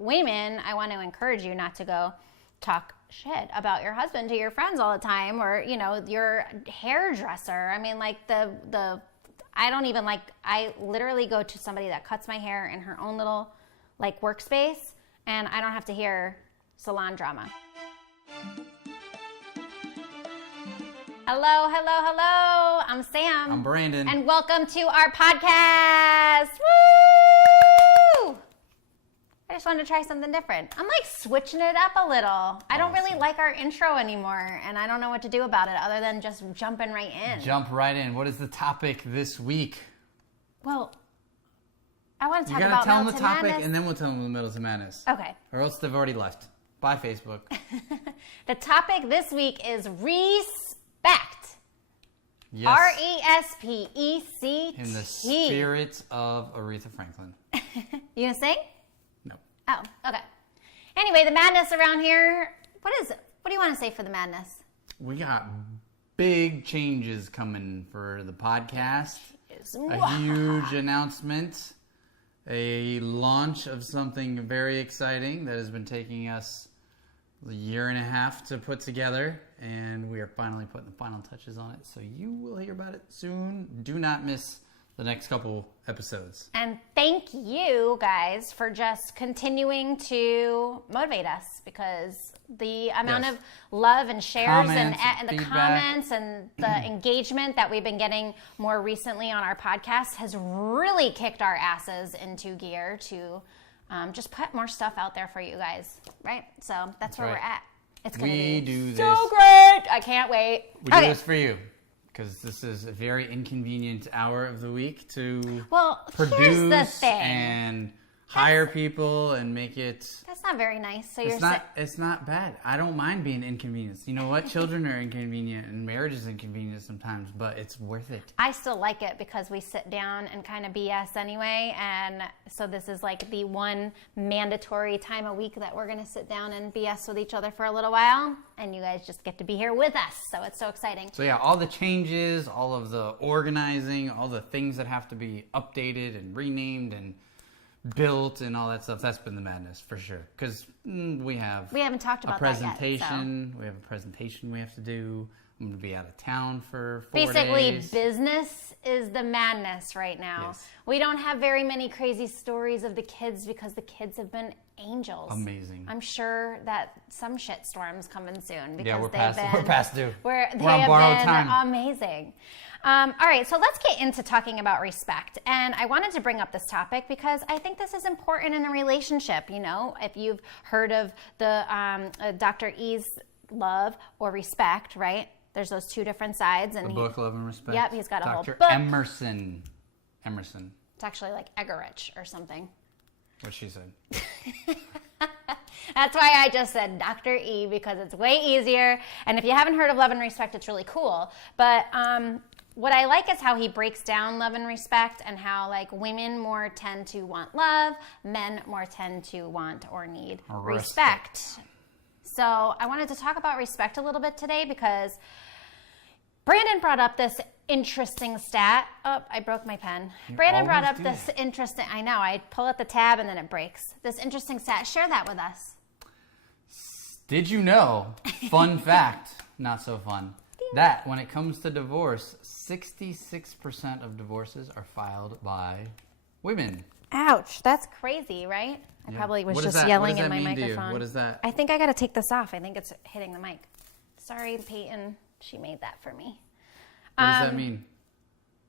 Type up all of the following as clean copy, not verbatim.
women, I want to encourage you not to go talk shit about your husband to your friends all the time, or, you know, your hairdresser. I mean, like I literally go to somebody that cuts my hair in her own little like workspace, and I don't have to hear salon drama. Hello, hello, hello. I'm Sam. I'm Brandon. And welcome to our podcast. Woo! I just wanted to try something different. I'm like switching it up a little. I don't really like our intro anymore, and I don't know what to do about it other than just jumping right in. Jump right in. What is the topic this week? Well, I want to talk about You gotta tell them the Middleton topic, Madness. and then we'll tell them the Middleton Madness. Okay. Or else they've already left. Bye, Facebook. The topic this week is respect. Yes. R-E-S-P-E-C-T. In the spirit of Aretha Franklin. You gonna sing? No. Oh, okay. Anyway, the madness around here, what is it? What do you want to say for the madness? We got big changes coming for the podcast. A huge announcement. A launch of something very exciting that has been taking us a year and a half to put together, and we are finally putting the final touches on it, so you will hear about it soon. Do not miss the next couple episodes. And thank you guys for just continuing to motivate us, because the amount of love and shares and the comments and the engagement that we've been getting more recently on our podcast has really kicked our asses into gear to just put more stuff out there for you guys, right? So that's where we're at. It's going to be so great. I can't wait. We do this for you, because this is a very inconvenient hour of the week to produce and hire people and make it. That's not very nice. So it's not bad. I don't mind being inconvenienced. You know what? Children are inconvenient and marriage is inconvenient sometimes, but it's worth it. I still like it because we sit down and kind of BS anyway, and so this is like the one mandatory time a week that we're going to sit down and BS with each other for a little while, and you guys just get to be here with us, so it's so exciting. So yeah, all the changes, all of the organizing, all the things that have to be updated and renamed and built and all that stuff, that's been the madness for sure, because we haven't talked about that yet, so. We have a presentation we have to do. I'm going to be out of town for 4 days. Basically, business is the madness right now. Yes. We don't have very many crazy stories of the kids because the kids have been angels. Amazing. I'm sure that some shitstorm's coming soon because we're past due. We're on borrowed time. Amazing. All right, so let's get into talking about respect. And I wanted to bring up this topic because I think this is important in a relationship. You know, if you've heard of the Dr. E's Love or Respect, right? There's those two different sides. And the book, Love and Respect. Yep, he's got a whole book. book. Emerson. It's actually like Egerich or something. What she said. That's why I just said Dr. E, because it's way easier. And if you haven't heard of Love and Respect, it's really cool. But what I like is how he breaks down love and respect, and how like women more tend to want love, men more tend to want or need respect. So I wanted to talk about respect a little bit today because Brandon brought up this interesting stat. Oh, I broke my pen. Brandon brought up this interesting, I know, I pull out the tab and then it breaks. This interesting stat. Share that with us. Did you know, fun fact, not so fun, that when it comes to divorce, 66% of divorces are filed by women. Ouch, that's crazy, right? I probably was just yelling in my microphone. What is that? I think I got to take this off. I think it's hitting the mic. Sorry, Peyton. She made that for me. What does that mean?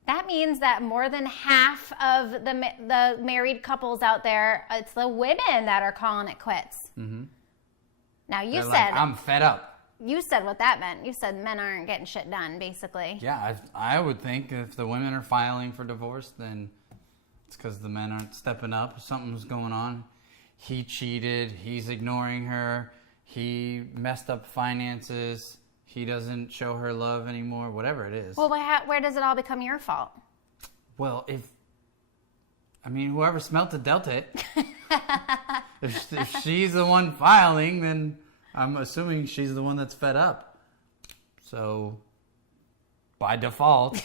That means that more than half of the married couples out there, it's the women that are calling it quits. Mm-hmm. Now, you said... I'm fed up. You said what that meant. You said men aren't getting shit done, basically. Yeah, I would think if the women are filing for divorce, then it's because the men aren't stepping up. Something's going on. He cheated. He's ignoring her. He messed up finances. He doesn't show her love anymore. Whatever it is. Well, where does it all become your fault? Well, whoever smelt it dealt it. If she's the one filing, then I'm assuming she's the one that's fed up. So, by default,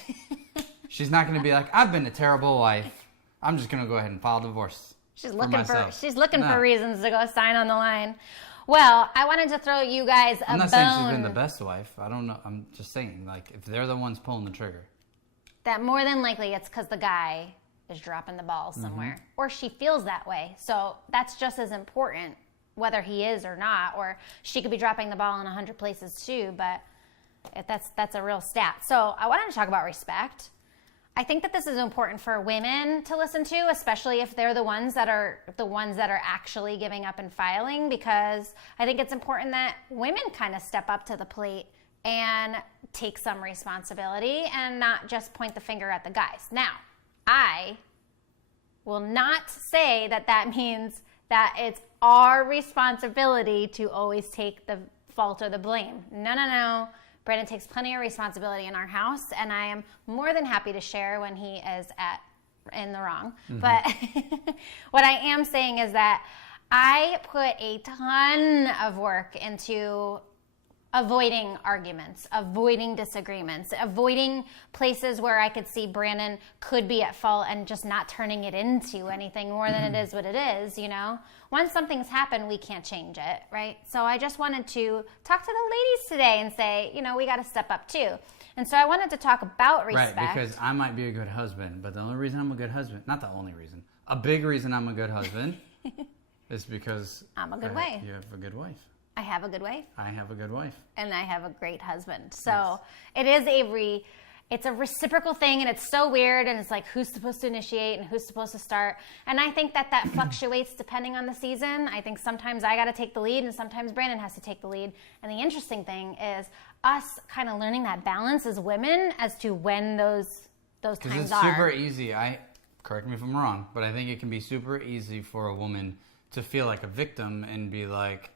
she's not going to be like, I've been a terrible wife. I'm just going to go ahead and file divorce. She's looking myself. for reasons to go sign on the line. Well, I wanted to throw you guys a bone. I'm not saying she's been the best wife. I don't know. I'm just saying, like, if they're the ones pulling the trigger. That more than likely it's because the guy is dropping the ball somewhere. Or she feels that way. So that's just as important, whether he is or not. Or she could be dropping the ball in 100 places too, but that's a real stat. So I wanted to talk about respect. I think that this is important for women to listen to, especially if they're the ones that are actually giving up and filing, because I think it's important that women kind of step up to the plate and take some responsibility and not just point the finger at the guys. Now, I will not say that means that it's our responsibility to always take the fault or the blame. No. Brandon takes plenty of responsibility in our house, and I am more than happy to share when he is in the wrong. But what I am saying is that I put a ton of work into avoiding arguments, avoiding disagreements, avoiding places where I could see Brandon could be at fault and just not turning it into anything more than it is what it is, you know? Once something's happened, we can't change it, right? So I just wanted to talk to the ladies today and say, you know, we got to step up too. And so I wanted to talk about respect. Right, because I might be a good husband, but the only reason I'm a good husband, not the only reason, a big reason I'm a good husband is because I'm a good wife. You have a good wife. I have a good wife. I have a good wife. And I have a great husband. So It is it's a reciprocal thing, and it's so weird, and it's like, who's supposed to initiate and who's supposed to start? And I think that fluctuates depending on the season. I think sometimes I got to take the lead, and sometimes Brandon has to take the lead. And the interesting thing is us kind of learning that balance as women as to when those times are. Because it's super easy. Correct me if I'm wrong, but I think it can be super easy for a woman to feel like a victim and be like,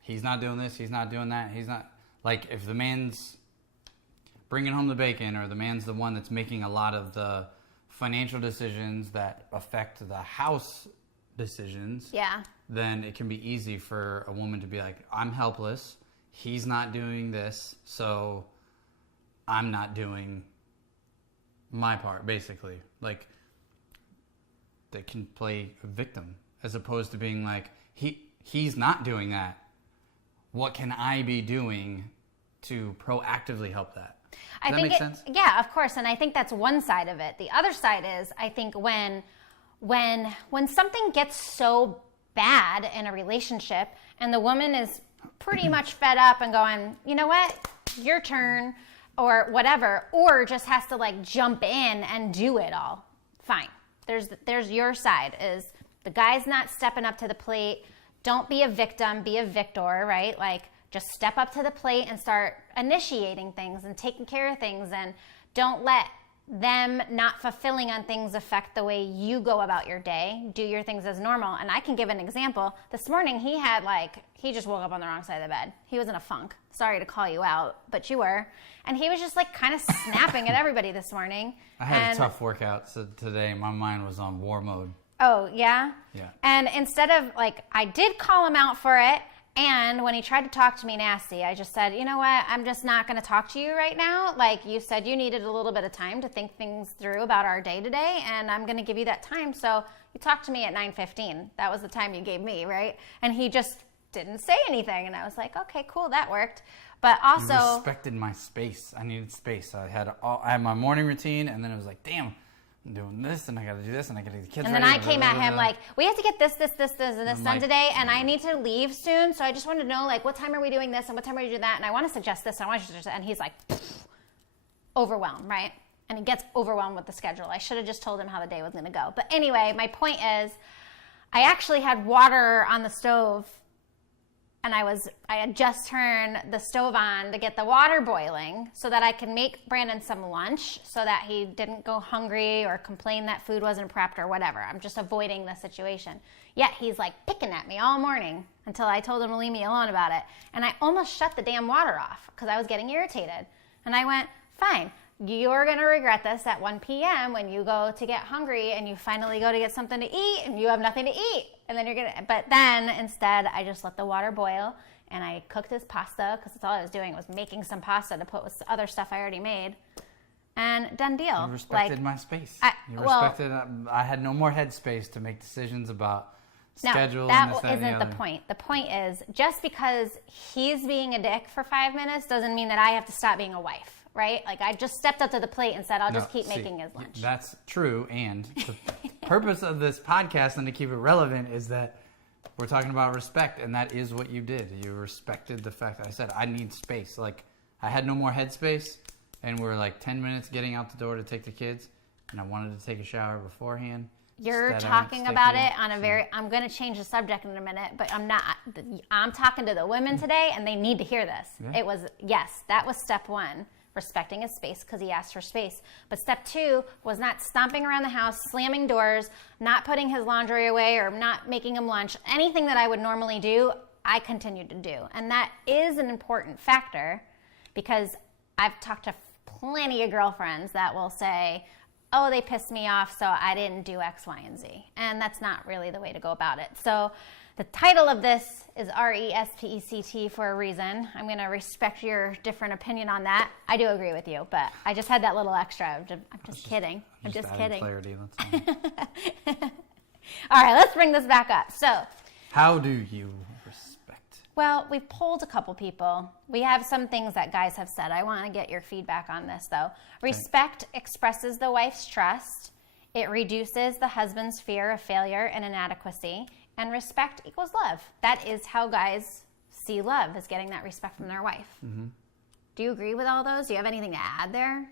he's not doing this, he's not doing that, he's not... Like, if the man's bringing home the bacon, or the man's the one that's making a lot of the financial decisions that affect the house decisions, then it can be easy for a woman to be like, I'm helpless, he's not doing this, so I'm not doing my part, basically. Like, they can play a victim, as opposed to being like, he's not doing that. What can I be doing to proactively help that? Does that make sense? Yeah, of course. And I think that's one side of it. The other side is, I think when something gets so bad in a relationship and the woman is pretty much fed up and going, you know what, your turn, or whatever, or just has to like jump in and do it all, fine. There's your side, is the guy's not stepping up to the plate. Don't be a victim, be a victor, right? Like, just step up to the plate and start initiating things and taking care of things, and don't let them not fulfilling on things affect the way you go about your day. Do your things as normal. And I can give an example. This morning he just woke up on the wrong side of the bed. He was in a funk. Sorry to call you out, but you were. And he was just like kind of snapping at everybody this morning. I had a tough workout today. My mind was on war mode. Oh, yeah? Yeah. And instead of, like, I did call him out for it, and when he tried to talk to me nasty, I just said, you know what, I'm just not going to talk to you right now. Like, you said you needed a little bit of time to think things through about our day today, and I'm going to give you that time. So you talked to me at 9:15. That was the time you gave me, right? And he just didn't say anything, and I was like, okay, cool, that worked. But also... You respected my space. I needed space. I had my morning routine, and then it was like, damn, I'm doing this, and I got to do this, and I got to get the kids ready. And then I came at him like, we have to get this, and this done today, and I need to leave soon, so I just wanted to know, like, what time are we doing this, and what time are we doing that, and I want to suggest this, and I want to suggest that, and he's like, overwhelmed, right? And he gets overwhelmed with the schedule. I should have just told him how the day was going to go. But anyway, my point is, I actually had water on the stove, and I had just turned the stove on to get the water boiling so that I could make Brandon some lunch so that he didn't go hungry or complain that food wasn't prepped or whatever. I'm just avoiding the situation. Yet he's like picking at me all morning until I told him to leave me alone about it. And I almost shut the damn water off because I was getting irritated. And I went, fine, you're going to regret this at 1 p.m. when you go to get hungry and you finally go to get something to eat and you have nothing to eat. And then but then instead I just let the water boil and I cooked his pasta because that's all I was doing was making some pasta to put with other stuff I already made. and done deal. You respected my space. I had no more headspace to make decisions about schedule. No, and that isn't the point. The point is, just because he's being a dick for 5 minutes doesn't mean that I have to stop being a wife, right? Like, I just stepped up to the plate and said, I'll just keep making his lunch. That's true, and the purpose of this podcast, and to keep it relevant, is that we're talking about respect, and that is what you did. You respected the fact that I said, I need space. Like, I had no more headspace, and we're like 10 minutes getting out the door to take the kids, and I wanted to take a shower beforehand. You're talking about it on a very, I'm going to change the subject in a minute, but I'm talking to the women today, and they need to hear this. Yeah. It was, yes, that was step one, respecting his space because he asked for space. But step two was not stomping around the house, slamming doors, not putting his laundry away or not making him lunch. Anything that I would normally do, I continued to do. And that is an important factor because I've talked to plenty of girlfriends that will say, oh, they pissed me off, so I didn't do X, Y, and Z. And that's not really the way to go about it. So the title of this is RESPECT for a reason. I'm going to respect your different opinion on that. I do agree with you, but I just had that little extra. I'm just kidding. I'm just kidding. Clarity, that's all right, let's bring this back up. So, how do you respect? Well, we've polled a couple people. We have some things that guys have said. I want to get your feedback on this, though. Respect expresses the wife's trust. It reduces the husband's fear of failure and inadequacy. And respect equals love. That is how guys see love, is getting that respect from their wife. Mm-hmm. Do you agree with all those? Do you have anything to add there?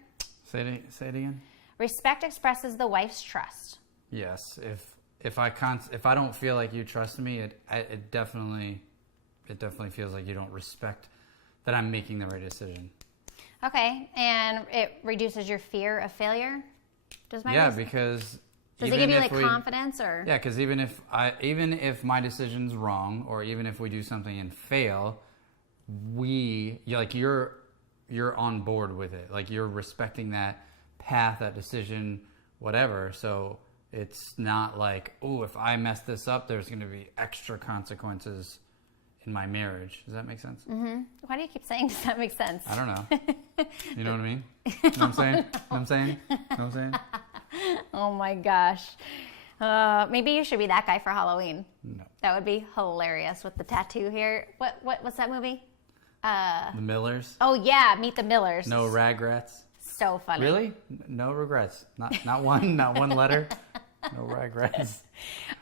Say it again. Respect expresses the wife's trust. Yes. If I don't feel like you trust me, it definitely feels like you don't respect that I'm making the right decision. Okay, and it reduces your fear of failure? Does because does it give you like confidence or? Yeah, because even if my decision's wrong, or even if we do something and fail, you're on board with it. Like, you're respecting that path, that decision, whatever. So it's not like, oh, if I mess this up, there's going to be extra consequences in my marriage. Does that make sense? Mm-hmm. Why do you keep saying, does that make sense? I don't know. You know what I mean? You know what I'm saying? You know what I'm saying? You know what I'm saying? Oh my gosh. Maybe you should be that guy for Halloween. No. That would be hilarious with the tattoo here. What's that movie? The Millers. Oh yeah, Meet the Millers. No regrets. So funny. Really? No regrets. Not one. Not one letter. No regrets.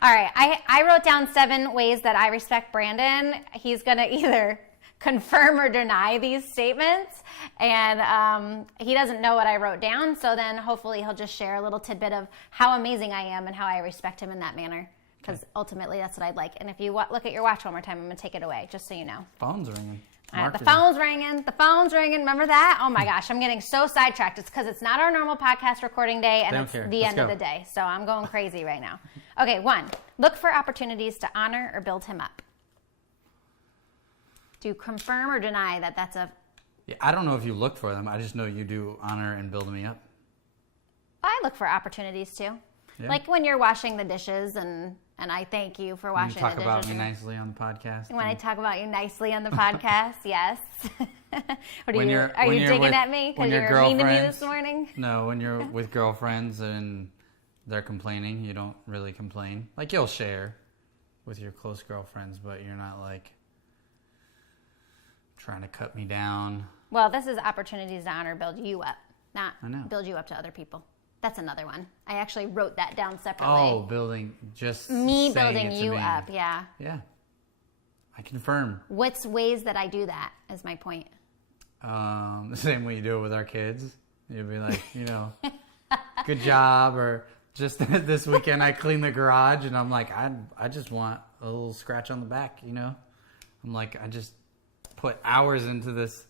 All right. I wrote down 7 ways that I respect Brandon. He's going to either confirm or deny these statements. And he doesn't know what I wrote down. So then hopefully he'll just share a little tidbit of how amazing I am and how I respect him in that manner. Because ultimately that's what I'd like. And if you look at your watch one more time, I'm going to take it away, just so you know. Phone's ringing. The phone's ringing. The phone's ringing. Remember that? Oh my gosh, I'm getting so sidetracked. It's because it's not our normal podcast recording day, and it's the end of the day. So I'm going crazy right now. Okay, 1, look for opportunities to honor or build him up. Do you confirm or deny that that's a... Yeah, I don't know if you look for them. I just know you do honor and build me up. I look for opportunities too. Yeah. Like when you're washing the dishes and I thank you for washing the dishes. You talk about me nicely on the podcast. When I talk about you nicely on the podcast, yes. Are you digging at me because you're mean to me this morning? No, when you're with girlfriends and they're complaining, you don't really complain. Like, you'll share with your close girlfriends, but you're not like trying to cut me down. Well, this is opportunities to honor, build you up, not build you up to other people. That's another one. I actually wrote that down separately. Oh, building you up, yeah. Yeah. I confirm. What's ways that I do that is my point. The same way you do it with our kids. You'll be like, good job. Or just this weekend I cleaned the garage and I'm like, I just want a little scratch on the back, I'm like, I just put hours into this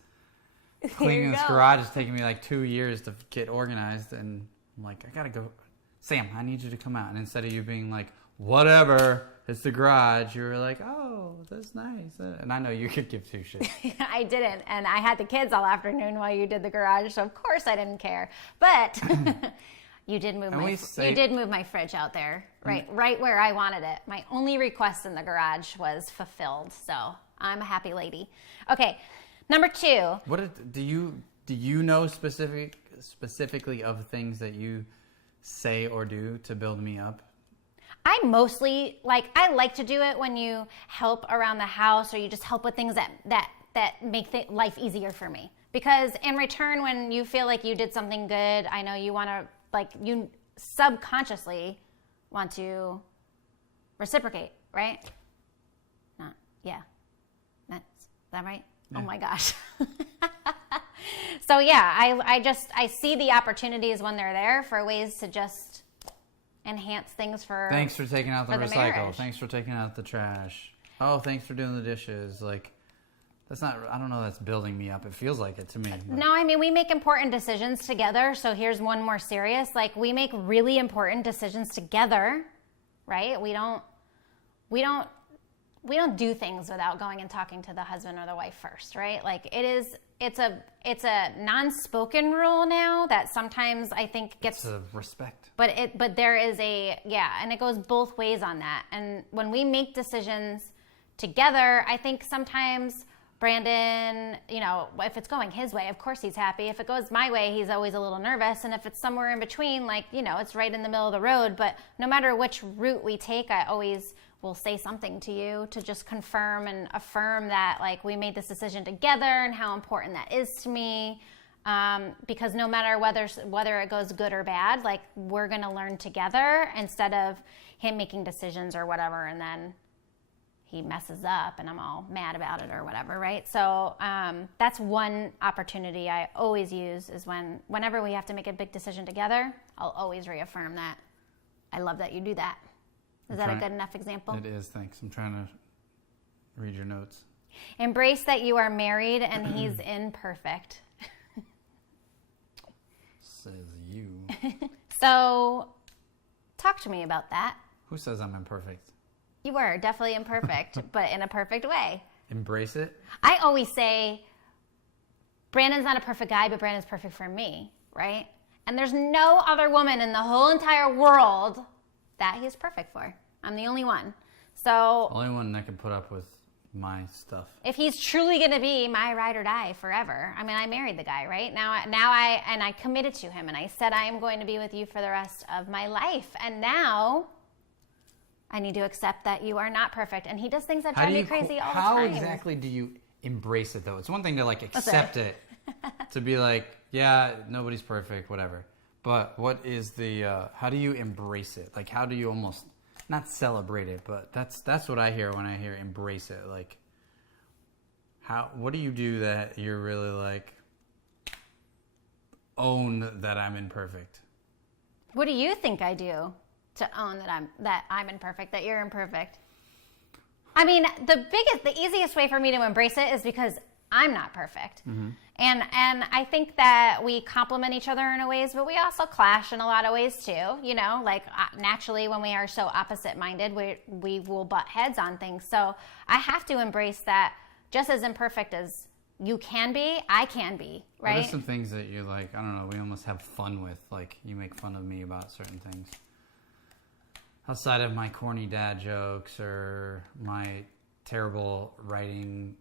cleaning this garage. It's taking me like 2 years to get organized, and I'm like, I gotta go. Sam, I need you to come out. And instead of you being like, whatever, it's the garage, you were like, oh, that's nice. And I know you could give 2 shits. I didn't. And I had the kids all afternoon while you did the garage, so of course I didn't care. But you did move my fridge out there, right where I wanted it. My only request in the garage was fulfilled. So I'm a happy lady. Okay. Number 2. Do do you know specifically of things that you say or do to build me up? I mostly I like to do it when you help around the house or you just help with things that make life easier for me. Because in return, when you feel like you did something good, I know you want to, you subconsciously want to reciprocate, right? Not, yeah. Is that right? Yeah. Oh my gosh. So yeah, I see the opportunities when they're there for ways to just enhance things for. Thanks for taking out the recycle. Marriage. Thanks for taking out the trash. Oh, thanks for doing the dishes. That's not, I don't know, that's building me up. It feels like it to me. But. No, I mean, we make important decisions together. So here's one more serious. We make really important decisions together, right? We don't do things without going and talking to the husband or the wife first, right? It's a non-spoken rule now that sometimes I think gets it's a respect. But there is and it goes both ways on that. And when we make decisions together, I think sometimes Brandon, if it's going his way, of course he's happy. If it goes my way, he's always a little nervous. And if it's somewhere in between, it's right in the middle of the road. But no matter which route we take, I always will say something to you to just confirm and affirm that we made this decision together and how important that is to me. Because no matter whether it goes good or bad, we're going to learn together instead of him making decisions or whatever and then he messes up and I'm all mad about it or whatever, right? So that's one opportunity I always use is whenever we have to make a big decision together, I'll always reaffirm that. I love that you do that. Is that a good enough example? It is, thanks. I'm trying to read your notes. Embrace that you are married and he's imperfect. Says you. So talk to me about that. Who says I'm imperfect? You were definitely imperfect, but in a perfect way. Embrace it? I always say, Brandon's not a perfect guy, but Brandon's perfect for me, right? And there's no other woman in the whole entire world that he's perfect for. I'm the only one. So only one that can put up with my stuff. If he's truly going to be my ride or die forever, I mean, I married the guy, right? Now I committed to him, and I said I am going to be with you for the rest of my life. And now I need to accept that you are not perfect. And he does things that drive me crazy all the time. How exactly do you embrace it, though? It's one thing to accept it, to be yeah, nobody's perfect, whatever. But what is how do you embrace it? How do you almost, not celebrate it, but that's what I hear when I hear embrace it. What do you do that you're really own that I'm imperfect? What do you think I do to own that I'm imperfect, that you're imperfect? I mean, the easiest way for me to embrace it is because I'm not perfect. Mm-hmm. And I think that we complement each other in a ways, but we also clash in a lot of ways too. Naturally when we are so opposite-minded, we will butt heads on things. So I have to embrace that just as imperfect as you can be, I can be, right? What are some things that you're I don't know, we almost have fun with? You make fun of me about certain things. Outside of my corny dad jokes or my terrible writing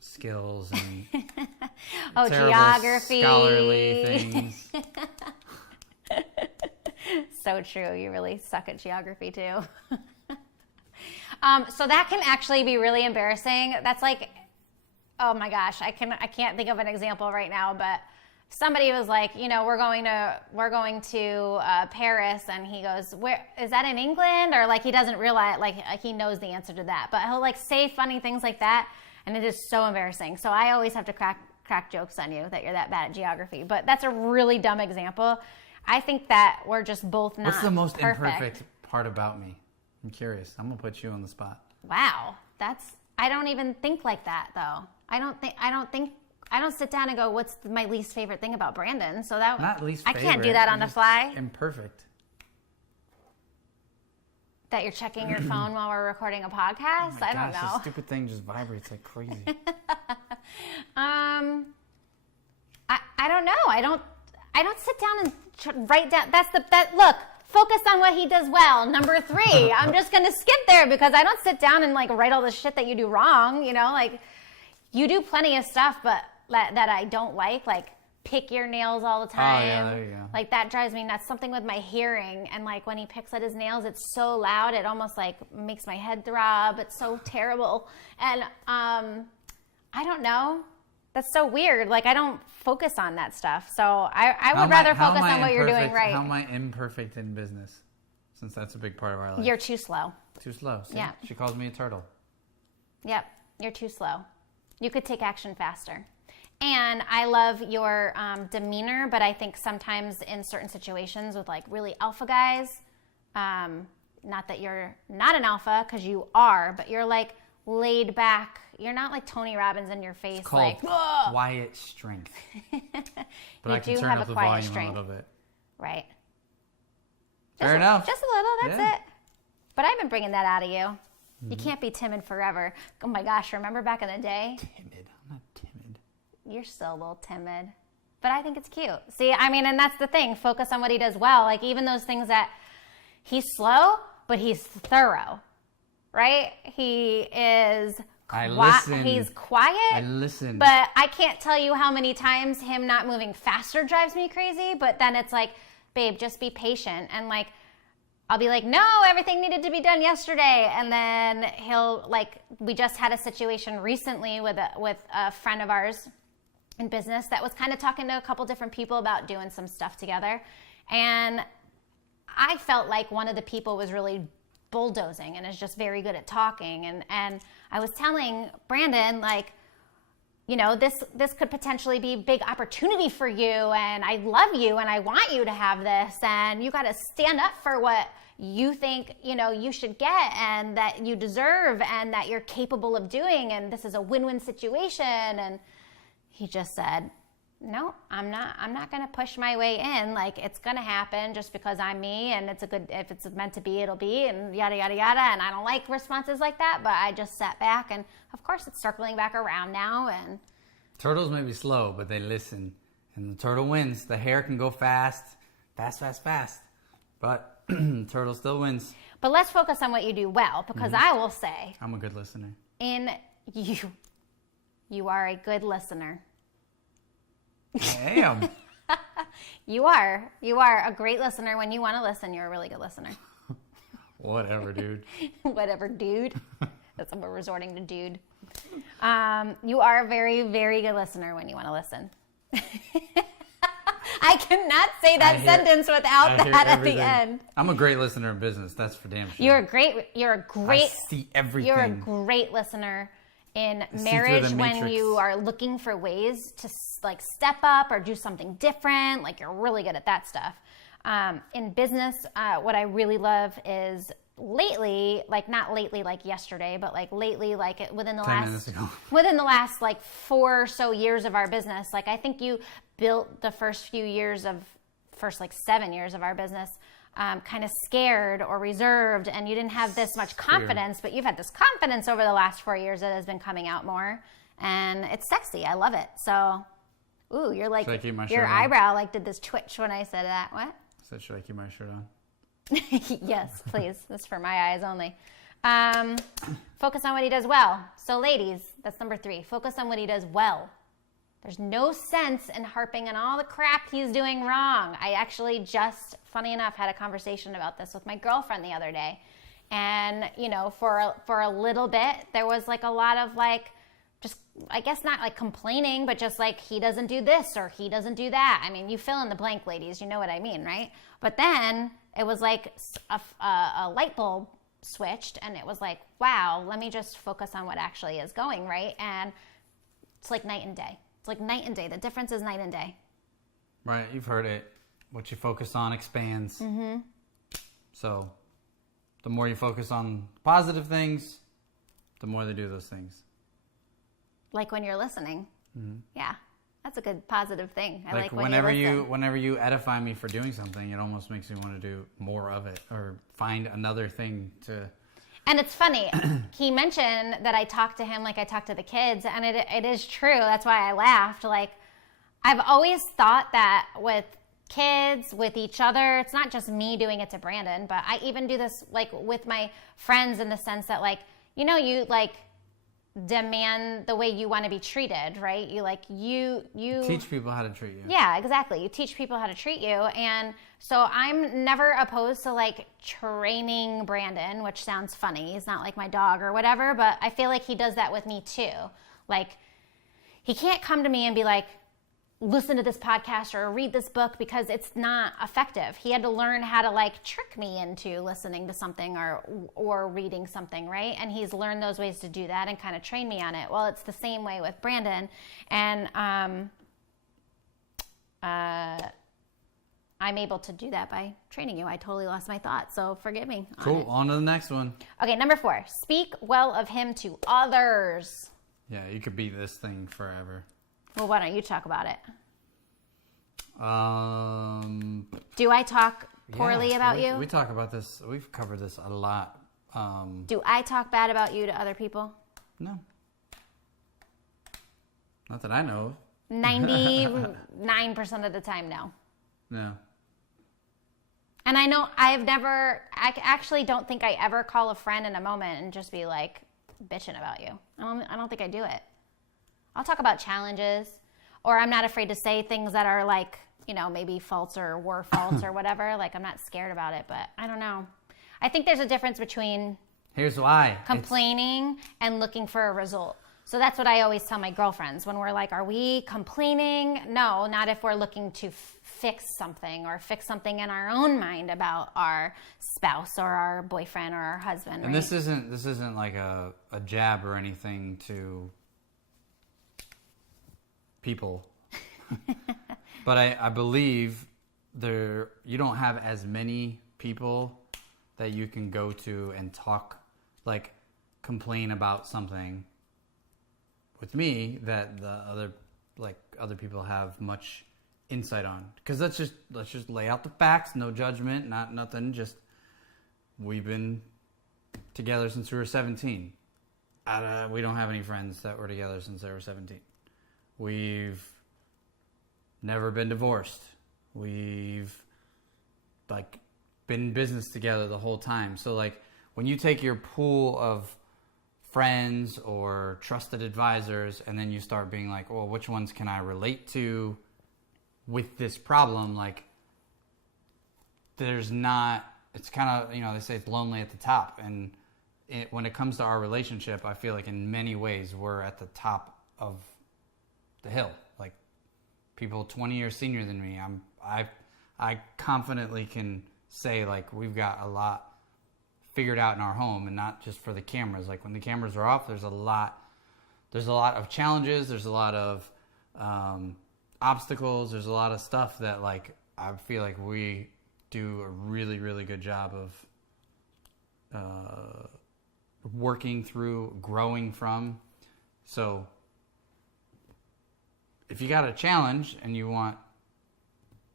skills and geography, scholarly things. So true. You really suck at geography too. So that can actually be really embarrassing. That's oh my gosh, I can't think of an example right now, but somebody was we're going to Paris, and he goes, "Where is that, in England?" Or he doesn't realize, he knows the answer to that, but he'll say funny things like that. And it is so embarrassing. So I always have to crack jokes on you that you're that bad at geography. But that's a really dumb example. I think that we're just both not What's the most perfect. Imperfect part about me? I'm curious. I'm going to put you on the spot. Wow. I don't even think like that, though. I don't sit down and go, what's my least favorite thing about Brandon? So that not least favorite. I can't do that on the fly. Imperfect. That you're checking your phone while we're recording a podcast? I don't know. This stupid thing just vibrates like crazy. I don't know. I don't sit down and write down. Look, focus on what he does well. Number 3. I'm just going to skip there because I don't sit down and write all the shit that you do wrong. You do plenty of stuff, but that I don't like pick your nails all the time. Oh, yeah, there you go. Like, that drives me nuts. Something with my hearing. And, like, when he picks at his nails, it's so loud. It almost, like, makes my head throb. It's so terrible. And I don't know. That's so weird. Like, I don't focus on that stuff. So I would rather focus on what you're doing right. How am I imperfect in business? Since that's a big part of our life. You're too slow. Too slow. See? Yeah. She calls me a turtle. Yep. You're too slow. You could take action faster. And I love your demeanor, but I think sometimes in certain situations with, like, really alpha guys, not that you're not an alpha, because you are, but you're, like, laid back. You're not like Tony Robbins in your face. It's called like, quiet strength. But You I can do turn have up a the quiet volume strength. a little bit. Right. Fair enough. Just a little, that's Yeah. it. But I've been bringing that out of you. You can't be timid forever. Oh my gosh, remember back in the day? Timid. I'm not timid. You're still a little timid. But I think it's cute. See, I mean, and that's the thing. Focus on what he does well. Like, even those things that he's slow, but he's thorough. Right? He is listen. He's quiet. I listen. But I can't tell you how many times him not moving faster drives me crazy. But then it's like, babe, just be patient. And, like, I'll be like, no, everything needed to be done yesterday. And then he'll, like, we just had a situation recently with a friend of ours in business that was kind of talking to a couple different people about doing some stuff together. And I felt like one of the people was really bulldozing and is just very good at talking. And I was telling Brandon, like, you know, this could potentially be a big opportunity for you, and I love you and I want you to have this, and you got to stand up for what you think, you know, you should get and that you deserve and that you're capable of doing, and this is a win-win situation. And he just said, no, I'm not going to push my way in. Like, it's going to happen just because I'm me, and if it's meant to be, it'll be, and yada, yada, yada. And I don't like responses like that, but I just sat back, and of course it's circling back around now. And Turtles may be slow, but they listen. And the turtle wins. The hare can go fast. But turtle still wins. But let's focus on what you do well, because I will say, I'm a good listener. You are a good listener. I am. You are a great listener. When you want to listen, you're a really good listener. Whatever, dude. Whatever, dude. That's what we're resorting to, dude. You are a very, very good listener when you want to listen. I cannot say that sentence without that at the end. I'm a great listener in business. That's for damn sure. You're a great. I see everything. You're a great listener in marriage when you are looking for ways to, like, step up or do something different. Like, you're really good at that stuff. In business, what I really love is lately, like, not lately like yesterday, but like lately, like within the 10 minutes ago. within the last like 4 or so years of our business. Like, I think you built the first 7 years of our business kind of scared or reserved, and you didn't have this much confidence, but you've had this confidence over the last 4 years that has been coming out more, and it's sexy. I love it. So, ooh, you're like, Should I keep my your shirt on? eyebrow like did this twitch when I said that. What? So should I keep my shirt on? Yes, please. This is for my eyes only. Focus on what he does well. So, ladies, that's number 3. Focus on what he does well. There's no sense in harping on all the crap he's doing wrong. I actually just, funny enough, had a conversation about this with my girlfriend the other day. And, you know, for a little bit, there was like a lot of like, just, I guess not like complaining, but just like, he doesn't do this or he doesn't do that. I mean, you fill in the blank, ladies. You know what I mean, right? But then it was like a light bulb switched, and it was like, wow, let me just focus on what actually is going, right? And it's like night and day. It's like night and day. The difference is night and day. Right, you've heard it. What you focus on expands. Mm-hmm. So, the more you focus on positive things, the more they do those things. Like when you're listening. Mm-hmm. Yeah, that's a good positive thing. I like when whenever you listen. whenever you edify me for doing something, it almost makes me want to do more of it or find another thing to. And it's funny, he mentioned that I talk to him like I talk to the kids, and it is true. That's why I laughed. Like, I've always thought that with kids, with each other, it's not just me doing it to Brandon, but I even do this like with my friends in the sense that, like, you know, you like demand the way you want to be treated, right? You teach people how to treat you. Yeah, exactly. You teach people how to treat you. And so I'm never opposed to like training Brandon, which sounds funny. He's not like my dog or whatever, but I feel like he does that with me too. Like, he can't come to me and be like, listen to this podcast or read this book, because it's not effective. He had to learn how to like trick me into listening to something or reading something, right? And he's learned those ways to do that and kind of train me on it. Well, it's the same way with Brandon. And I'm able to do that by training you. I totally lost my thought, so forgive me. Cool. On to the next one. Okay, number 4. Speak well of him to others. Yeah, you could beat this thing forever. Well, why don't you talk about it? Do I talk poorly about you? We talk about this. We've covered this a lot. Do I talk bad about you to other people? No. Not that I know of. 99% of the time, no. No. And I know I actually don't think I ever call a friend in a moment and just be like bitching about you. I don't think I do it. I'll talk about challenges, or I'm not afraid to say things that are like, maybe false or were false or whatever. Like, I'm not scared about it, but I don't know. I think there's a difference between here's why complaining and looking for a result. So that's what I always tell my girlfriends when we're like, are we complaining? No, not if we're looking to fix something or fix something in our own mind about our spouse or our boyfriend or our husband. And right? this isn't like a jab or anything to people. But I believe you don't have as many people that you can go to and talk, like complain about something with me that the other people have much insight on. Because let's just lay out the facts, no judgment, nothing. Just we've been together since we were 17. We don't have any friends that were together since they were 17. We've never been divorced. We've been in business together the whole time. So when you take your pool of friends or trusted advisors and then you start being like, well, which ones can I relate to with this problem? There's not, it's kind of, they say it's lonely at the top. And when it comes to our relationship, I feel like in many ways we're at the top of the hill. People 20 years senior than me, I confidently can say we've got a lot figured out in our home, and not just for the cameras. When the cameras are off, there's a lot of challenges, there's a lot of obstacles, there's a lot of stuff that I feel like we do a really, really good job of working through, growing from. So if you got a challenge and you want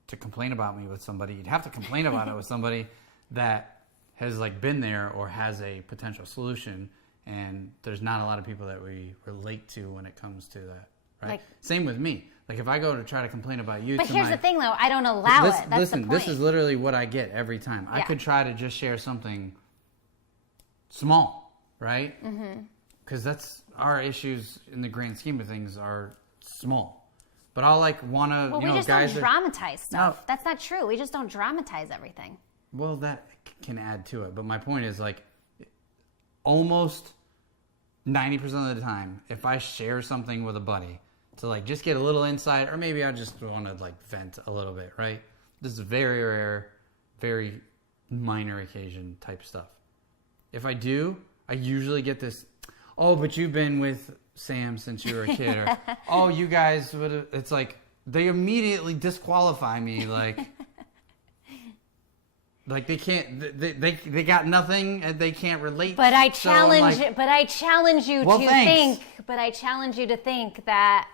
to complain about me with somebody, you'd have to complain about it with somebody that has been there or has a potential solution. And there's not a lot of people that we relate to when it comes to that, right? Same with me. If I go to try to complain about you, but here's the thing, though, I don't allow it. That's the point. This is literally what I get every time. Yeah. I could try to just share something small, right? Because that's our issues in the grand scheme of things are small. But I'll want to, we just don't dramatize stuff. No. That's not true. We just don't dramatize everything. Well, that can add to it. But my point is almost 90% of the time, if I share something with a buddy to just get a little insight, or maybe I just want to vent a little bit, right? This is very rare, very minor occasion type stuff. If I do, I usually get this, oh, but you've been with Sam since you were a kid, or oh, you guys would have. It's they immediately disqualify me, they can't. They got nothing, and they can't relate. But I challenge. But I challenge you to thanks. think. But I challenge you to think that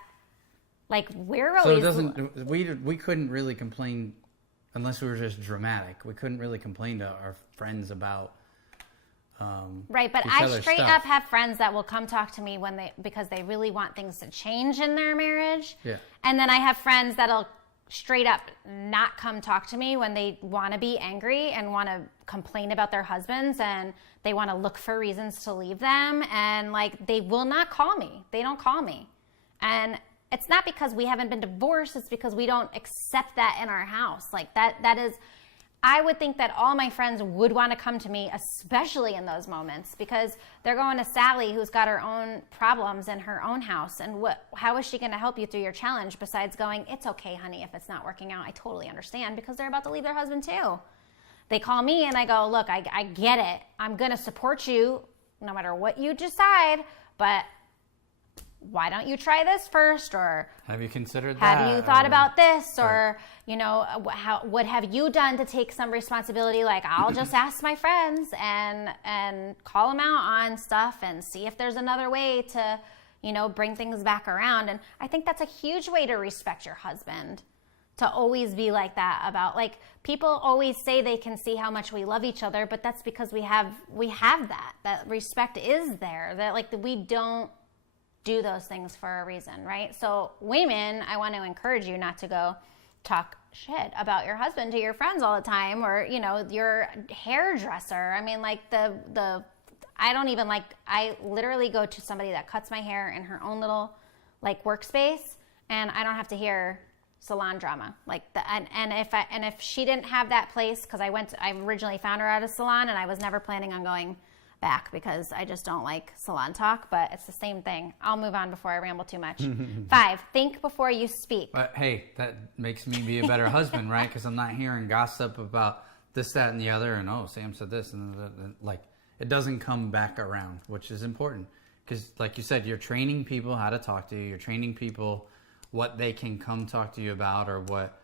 we're always. So it doesn't. We couldn't really complain unless we were just dramatic. We couldn't really complain to our friends about. Right, but I straight up have friends that will come talk to me because they really want things to change in their marriage. Yeah. And then I have friends that'll straight up not come talk to me when they want to be angry and want to complain about their husbands, and they want to look for reasons to leave them, and like they will not call me. They don't call me. And it's not because we haven't been divorced, it's because we don't accept that in our house. Like that is, I would think that all my friends would want to come to me, especially in those moments, because they're going to Sally, who's got her own problems in her own house. And how is she going to help you through your challenge besides going, it's okay, honey, if it's not working out. I totally understand, because they're about to leave their husband too. They call me and I go, look, I get it. I'm going to support you no matter what you decide, but why don't you try this first? Or have you considered that? Have you thought about this? Or, you know, what have you done to take some responsibility? Like, I'll just ask my friends and call them out on stuff and see if there's another way to, you know, bring things back around. And I think that's a huge way to respect your husband, to always be like that about, like, people always say they can see how much we love each other, but that's because we have that respect is there, that like we don't do those things for a reason, right? So women, I want to encourage you not to go talk shit about your husband to your friends all the time, or, you know, your hairdresser. I mean, like I literally go to somebody that cuts my hair in her own little like workspace, and I don't have to hear salon drama. Like if she didn't have that place, because I originally found her at a salon and I was never planning on going back because I just don't like salon talk, but it's the same thing. I'll move on before I ramble too much. 5, think before you speak. But hey, that makes me be a better husband, right? Because I'm not hearing gossip about this, that, and the other, and oh, Sam said this, and like it doesn't come back around, which is important. Because like you said, you're training people how to talk to you. You're training people what they can come talk to you about, or what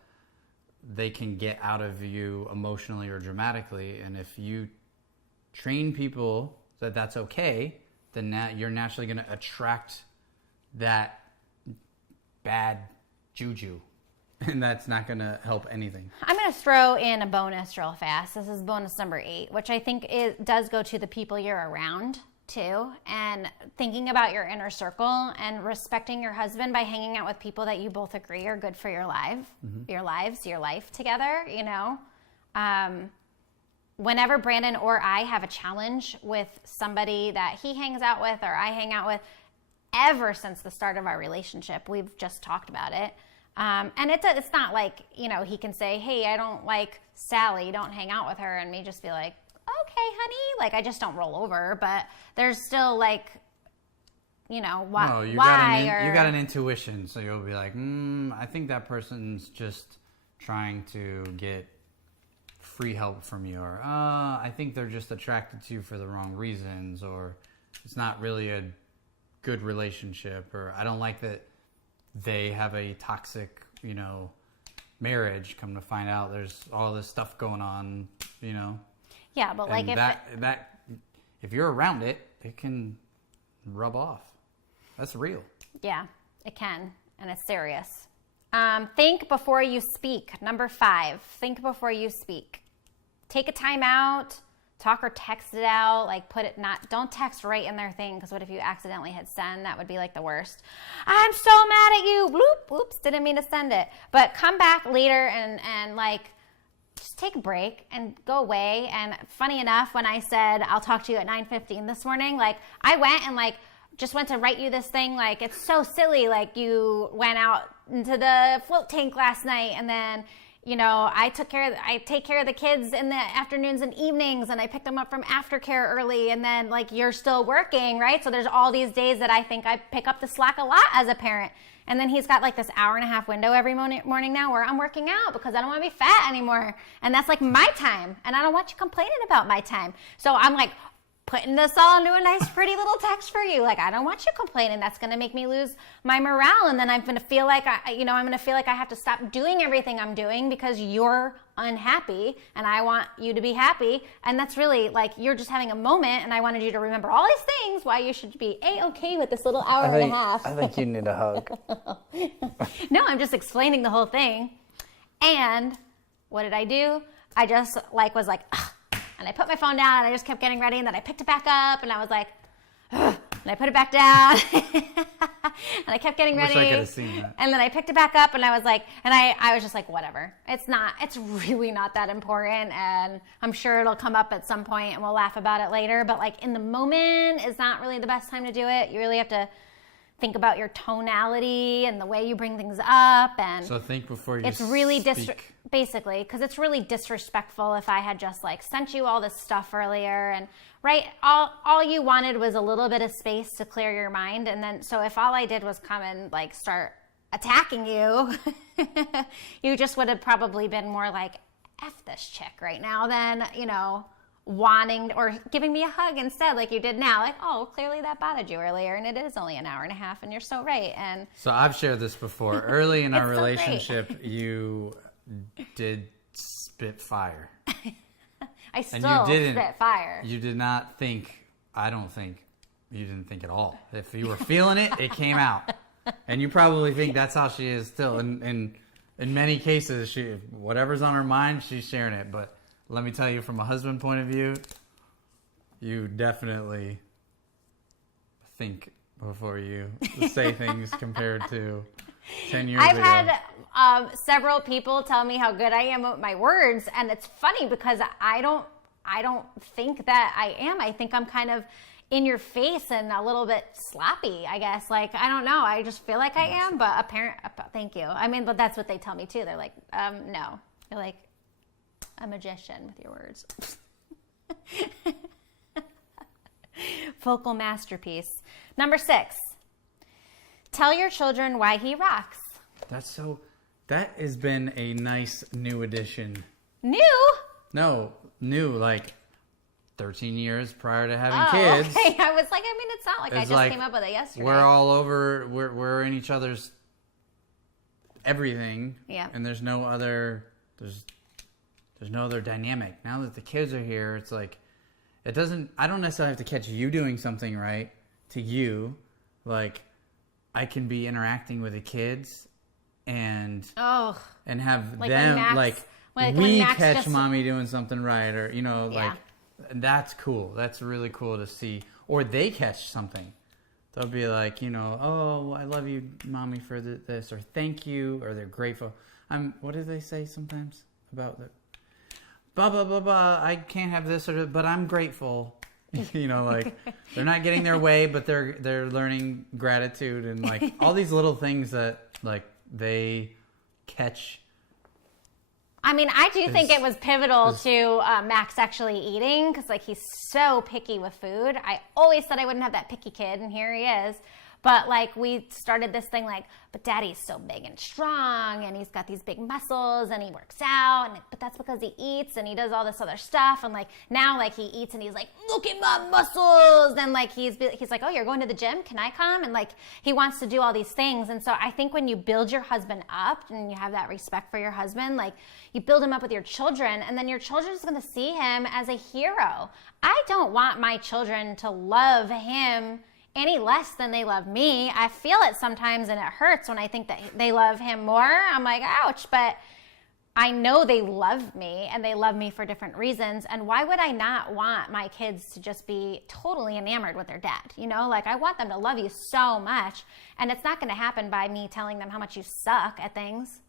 they can get out of you emotionally or dramatically. And if you train people that that's okay, then you're naturally going to attract that bad juju, and that's not going to help anything. I'm going to throw in a bonus real fast. This is bonus number 8, which I think it does go to the people you're around too, and thinking about your inner circle and respecting your husband by hanging out with people that you both agree are good for your life, your life together, you know. Whenever Brandon or I have a challenge with somebody that he hangs out with or I hang out with, ever since the start of our relationship, we've just talked about it. And it's not like, you know, he can say, hey, I don't like Sally, don't hang out with her, and me just be like, okay, honey. Like, I just don't roll over, but there's still like, you know, why? No, you got an intuition, so you'll be like, I think that person's just trying to get free help from you, or I think they're just attracted to you for the wrong reasons, or it's not really a good relationship, or I don't like that they have a toxic, you know, marriage. Come to find out there's all this stuff going on, you know. Yeah, but like if you're around it, it can rub off. That's real. Yeah, it can, and it's serious. Think before you speak. Number 5, think before you speak. Take a time out, talk or text it out, like don't text right in their thing, because what if you accidentally hit send? That would be like the worst. I'm so mad at you. Bloop, oops, didn't mean to send it. But come back later and like, just take a break and go away. And funny enough, when I said, I'll talk to you at 9:15 this morning, like I went and like, just went to write you this thing. Like, it's so silly. Like, you went out into the float tank last night, and then, you know, I take care of the kids in the afternoons and evenings, and I pick them up from aftercare early, and then like you're still working, right? So there's all these days that I think I pick up the slack a lot as a parent. And then he's got like this hour-and-a-half window every morning now where I'm working out because I don't want to be fat anymore. And that's like my time. And I don't want you complaining about my time. So I'm like putting this all into a nice, pretty little text for you. Like, I don't want you complaining. That's going to make me lose my morale. And then I'm going to feel like I'm going to feel like I have to stop doing everything I'm doing because you're unhappy and I want you to be happy. And that's really like, you're just having a moment. And I wanted you to remember all these things why you should be A-okay with this little hour and a half. I think you need a hug. No, I'm just explaining the whole thing. And what did I do? I just was like, ugh. And I put my phone down and I just kept getting ready, and then I picked it back up and I was like, ugh, and I put it back down. And I kept getting ready. I could have seen that. And then I picked it back up and I was like, I was just like, whatever. It's really not that important. And I'm sure it'll come up at some point and we'll laugh about it later. But like in the moment is not really the best time to do it. You really have to think about your tonality and the way you bring things up. And so think before you it's really speak. Basically, because it's really disrespectful if I had just like sent you all this stuff earlier and right, all you wanted was a little bit of space to clear your mind. And then, so if all I did was come and like start attacking you, you just would have probably been more like, F this chick right now than, wanting or giving me a hug instead like you did now. Like, oh, clearly that bothered you earlier and it is only an hour and a half and you're so right. And so I've shared this before. Early in our so relationship, you did spit fire. I still spit fire. You did not think, I don't think, you didn't think at all. If you were feeling it, it came out. And you probably think that's how she is still. And in many cases, whatever's on her mind, she's sharing it. But let me tell you, from a husband point of view, you definitely think before you say things compared to 10 years ago. I've had several people tell me how good I am with my words, and it's funny because I don't think that I am. I think I'm kind of in your face and a little bit sloppy, I guess. Like, I don't know. I just feel like I am, but thank you. I mean, but that's what they tell me too. They're like, no. You're like a magician with your words. Vocal masterpiece. Number 6. Tell your children why he rocks. That has been a nice new addition. New? No, new, like 13 years prior to having kids. Okay. I was like, it's not like I just came up with it yesterday. We're all over, we're in each other's everything. Yeah. And there's no other dynamic. Now that the kids are here, it's like, I don't necessarily have to catch you doing something right to you. Like, I can be interacting with the kids and have like them Max, we catch mommy doing something right, or like that's cool. That's really cool to see. Or they catch something. They'll be like, oh, I love you, mommy, for this, or thank you, or they're grateful. What do they say sometimes about that? Blah blah blah blah. I can't have this, but I'm grateful. Like they're not getting their way, but they're learning gratitude and like all these little things that like they catch. I mean, I do think it was pivotal to Max actually eating because like he's so picky with food. I always said I wouldn't have that picky kid, and here he is. But like we started this thing like, but daddy's so big and strong and he's got these big muscles and he works out, but that's because he eats and he does all this other stuff. And like now like he eats and he's like, look at my muscles. And like he's like, oh, you're going to the gym? Can I come? And like he wants to do all these things. And so I think when you build your husband up and you have that respect for your husband, like you build him up with your children, and then your children is going to see him as a hero. I don't want my children to love him any less than they love me. I feel it sometimes and it hurts when I think that they love him more. I'm like, ouch, but I know they love me and they love me for different reasons. And why would I not want my kids to just be totally enamored with their dad? Like I want them to love you so much, and it's not going to happen by me telling them how much you suck at things.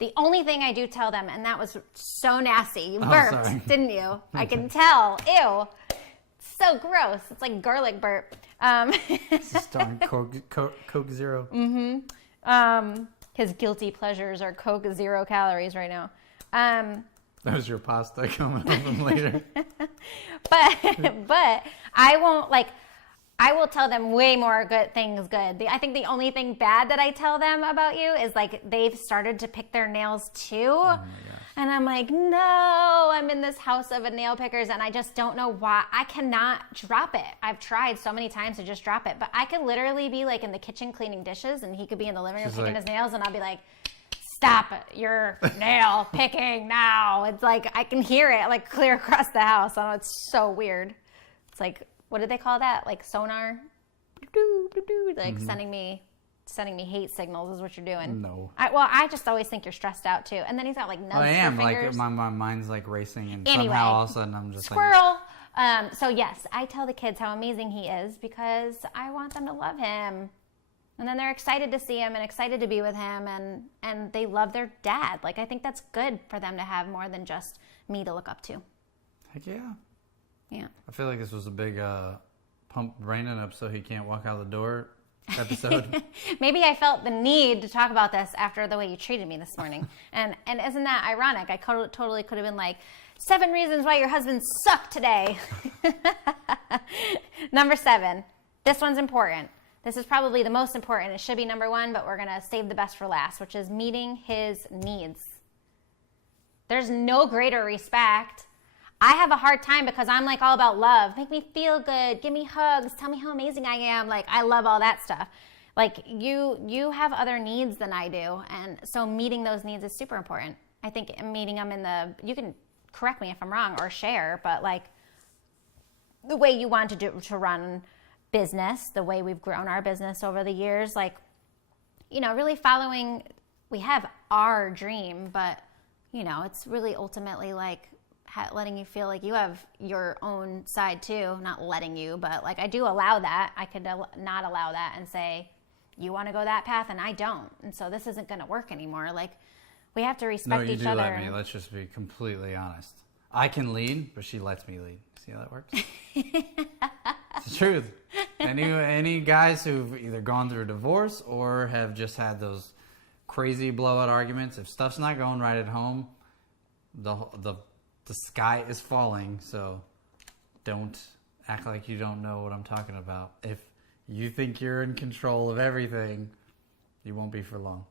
The only thing I do tell them, and that was so nasty, you burped, didn't you? I can tell. Ew. So gross. It's like garlic burp. This is darn Coke Zero. Mm-hmm. His guilty pleasures are Coke 0 calories right now. That was your pasta coming up from later. But I won't I will tell them way more good things good. I think the only thing bad that I tell them about you is like they've started to pick their nails too. Oh my gosh. And I'm like, no, I'm in this house of nail pickers and I just don't know why. I cannot drop it. I've tried so many times to just drop it, but I could literally be like in the kitchen cleaning dishes and he could be in the living room picking his nails, and I'll be like, stop your nail picking now. It's like I can hear it like clear across the house. I know, it's so weird. It's like, what did they call that? Like sonar? Like sending me hate signals is what you're doing. No. I just always think you're stressed out too. And then he's got like nuts. I am. Fingers. Like my mind's like racing, and somehow all of a sudden I'm just squirrel. So yes, I tell the kids how amazing he is because I want them to love him. And then they're excited to see him and excited to be with him, and they love their dad. Like, I think that's good for them to have more than just me to look up to. Heck yeah. Yeah. I feel like this was a big pump Brandon up so he can't walk out the door episode. Maybe I felt the need to talk about this after the way you treated me this morning. And isn't that ironic? I totally could have been like, 7 reasons why your husband sucked today. Number 7. This one's important. This is probably the most important. It should be number 1, but we're going to save the best for last, which is meeting his needs. There's no greater respect. I have a hard time because I'm like all about love. Make me feel good. Give me hugs. Tell me how amazing I am. Like, I love all that stuff. Like, you have other needs than I do. And so meeting those needs is super important. I think meeting them you can correct me if I'm wrong or share, but like the way you want to run business, the way we've grown our business over the years, like, really following, we have our dream, but, it's really ultimately like letting you feel like you have your own side too. Not letting you, but like I do allow that. I could not allow that and say, you want to go that path and I don't. And so this isn't going to work anymore. Like, we have to respect each other. No, you do let me. Let's just be completely honest. I can lead, but she lets me lead. See how that works? It's the truth. Any guys who've either gone through a divorce or have just had those crazy blowout arguments, if stuff's not going right at home, the sky is falling. So don't act like you don't know what I'm talking about. If you think you're in control of everything, you won't be for long.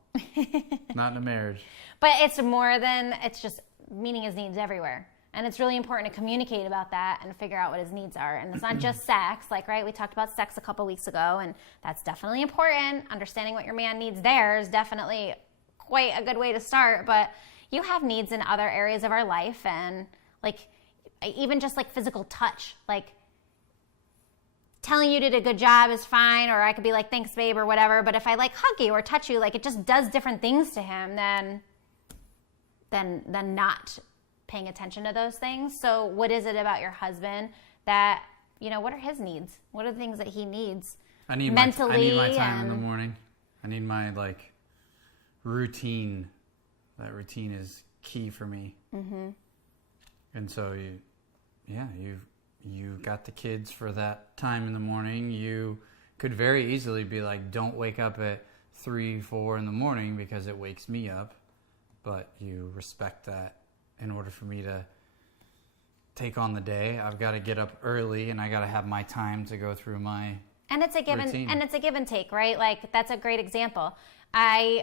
Not in a marriage. But it's just meeting his needs everywhere. And it's really important to communicate about that and figure out what his needs are. And it's not just sex, like, right? We talked about sex a couple weeks ago, and that's definitely important. Understanding what your man needs there is definitely quite a good way to start. But you have needs in other areas of our life, and like even just like physical touch, like telling you did a good job is fine, or I could be like, thanks, babe, or whatever. But if I like hug you or touch you, like it just does different things to him than not paying attention to those things. So what is it about your husband that, what are his needs? What are the things that he needs mentally? I need my time in the morning. I need my routine. That routine is key for me. Mm-hmm. And so you got the kids for that time in the morning. You could very easily be like, don't wake up at 3, 4 in the morning because it wakes me up. But you respect that. In order for me to take on the day, I've got to get up early and I got to have my time to go through my routine. And it's a give and take, right? Like, that's a great example. I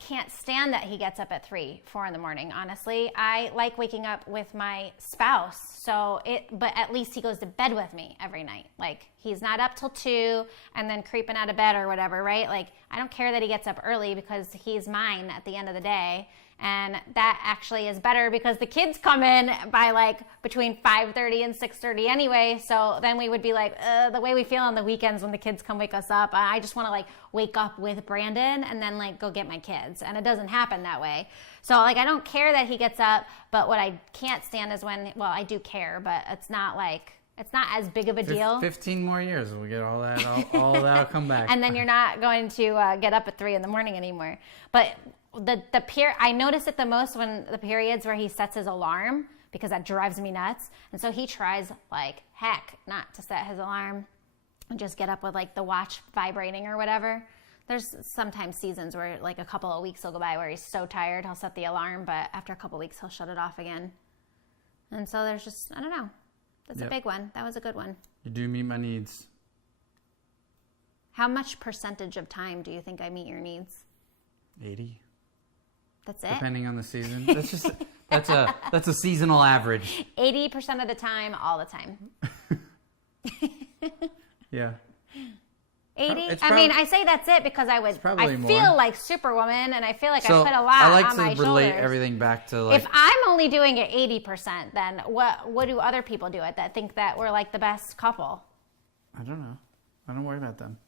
can't stand that he gets up at 3, 4 in the morning, honestly. I like waking up with my spouse, but at least he goes to bed with me every night. Like, he's not up till 2 and then creeping out of bed or whatever, right? Like, I don't care that he gets up early because he's mine at the end of the day. And that actually is better because the kids come in by like between 5:30 and 6:30 anyway. So then we would be like, the way we feel on the weekends when the kids come wake us up, I just want to like wake up with Brandon and then like go get my kids. And it doesn't happen that way. So like, I don't care that he gets up, but what I can't stand is I do care, but it's not as big of a deal. 15 more years, we'll get all that, all that'll come back. And then you're not going to get up at 3 in the morning anymore. But I notice it the most when the periods where he sets his alarm, because that drives me nuts. And so he tries like heck not to set his alarm and just get up with like the watch vibrating or whatever. There's sometimes seasons where like a couple of weeks will go by where he's so tired he'll set the alarm, but after a couple of weeks he'll shut it off again. And so there's just, I don't know. That's a big one. That was a good one. You do meet my needs. How much percentage of time do you think I meet your needs? 80. That's it? Depending on the season. That's a seasonal average. 80% of the time, all the time. Yeah. 80? I say that's it because I feel like Superwoman, and I feel like I put a lot on my shoulders. I like to relate everything back to like... If I'm only doing it 80%, then what do other people do it that think that we're like the best couple? I don't know. I don't worry about them.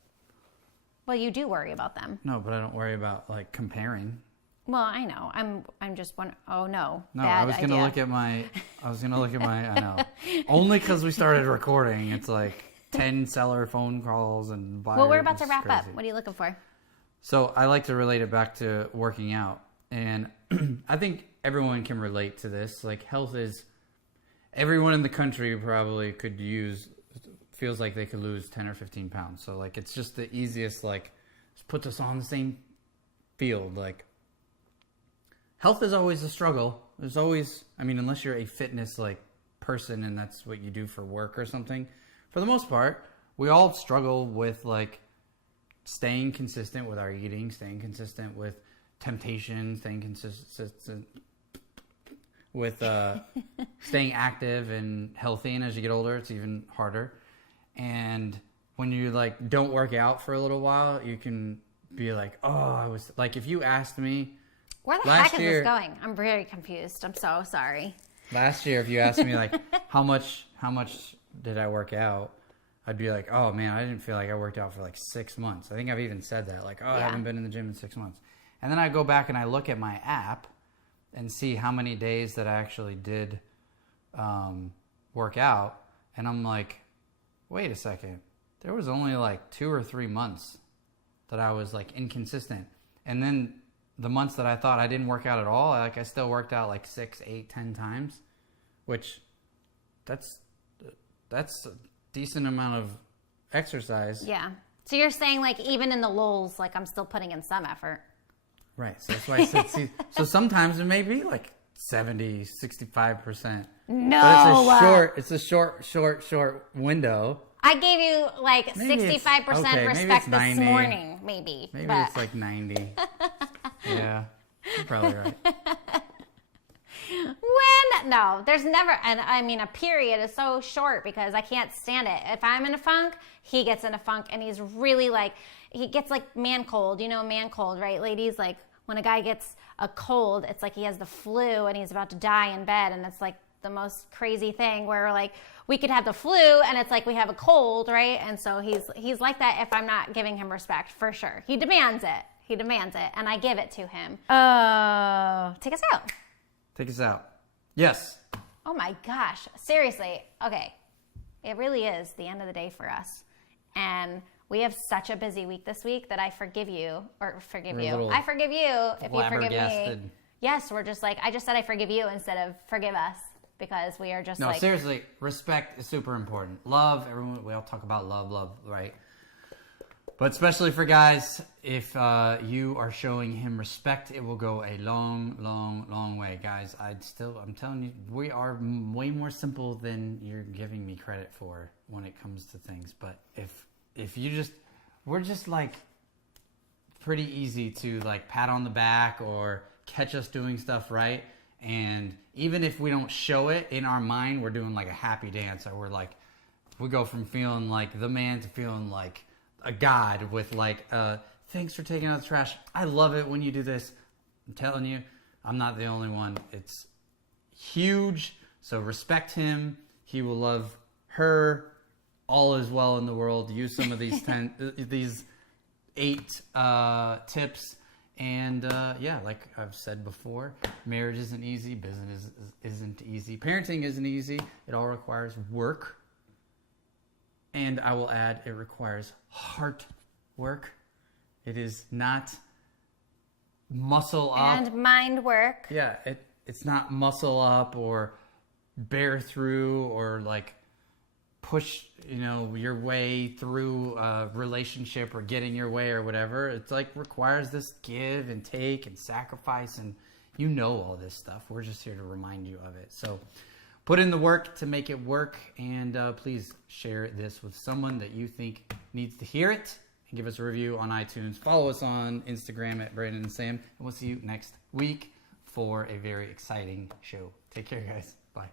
Well, you do worry about them. No, but I don't worry about like comparing. Well, I know. I'm just one. Oh no. No, I was gonna look at my. I know. Only because we started recording. It's like 10 seller phone calls and buyers. Well, we're about to wrap up. What are you looking for? So I like to relate it back to working out. And I think everyone can relate to this. Like, health is, everyone in the country probably could use, feels like they could lose 10 or 15 pounds. So, like, it's just the easiest, like, puts us on the same field. Like, health is always a struggle. There's always, I mean, unless you're a fitness, like, person and that's what you do for work or something. For the most part, we all struggle with, like, staying consistent with our eating, staying consistent with temptation, staying consistent with staying active and healthy. And as you get older, it's even harder. And when you, like, don't work out for a little while, you can be like, oh, I was, like, if you asked me, where the heck is this going? I'm very confused. I'm so sorry. Last year, if you asked me, like, how much did I work out? I'd be like, oh, man, I didn't feel like I worked out for like 6 months. I think I've even said that. Like, I haven't been in the gym in 6 months. And then I go back and I look at my app and see how many days that I actually did work out. And I'm like, wait a second. There was only like 2 or 3 months that I was like inconsistent. And then the months that I thought I didn't work out at all, like I still worked out like 6, 8, 10 times, which that's a decent amount of exercise. Yeah. So you're saying, like, even in the lulls, like, I'm still putting in some effort. Right. So that's why I said, see, so sometimes it may be like 70, 65%. No. But it's a short window. I gave you like Maybe 65% respect this 90. morning, maybe. Maybe but... it's like 90. Yeah. You're probably right. No, there's never, and I mean, a period is so short because I can't stand it. If I'm in a funk, he gets in a funk, and he's really like, he gets like man cold, man cold, right, ladies? Like, when a guy gets a cold, it's like he has the flu and he's about to die in bed, and it's like the most crazy thing where, like, we could have the flu and it's like we have a cold, right? And so he's like that if I'm not giving him respect, for sure. He demands it, and I give it to him. Oh, take us out. Take us out. Yes. Oh my gosh. Seriously. Okay. It really is the end of the day for us. And we have such a busy week this week that I forgive you. I forgive you if you forgive me. Yes, we're just like, I just said I forgive you instead of forgive us, because we are just no, like... No, seriously, respect is super important. Love, everyone, we all talk about love, right? But especially for guys, if you are showing him respect, it will go a long way. Guys, I'm telling you, we are way more simple than you're giving me credit for when it comes to things. But if you just, we're just like pretty easy to like pat on the back or catch us doing stuff right. And even if we don't show it in our mind, we're doing like a happy dance, or we're like, we go from feeling like the man to feeling like a god with like, thanks for taking out the trash. I love it when you do this. I'm telling you, I'm not the only one. It's huge. So respect him. He will love her. All is well in the world. Use some of these these 8 tips. And yeah, like I've said before, marriage isn't easy. Business isn't easy. Parenting isn't easy. It all requires work. And I will add, it requires heart work. It is not muscle up. And mind work. Yeah, it's not muscle up or bear through or like push, your way through a relationship or getting your way or whatever. It's like requires this give and take and sacrifice, and all this stuff. We're just here to remind you of it. So put in the work to make it work, and please share this with someone that you think needs to hear it, and give us a review on iTunes. Follow us on Instagram at Brandon and Sam, and we'll see you next week for a very exciting show. Take care, guys. Bye.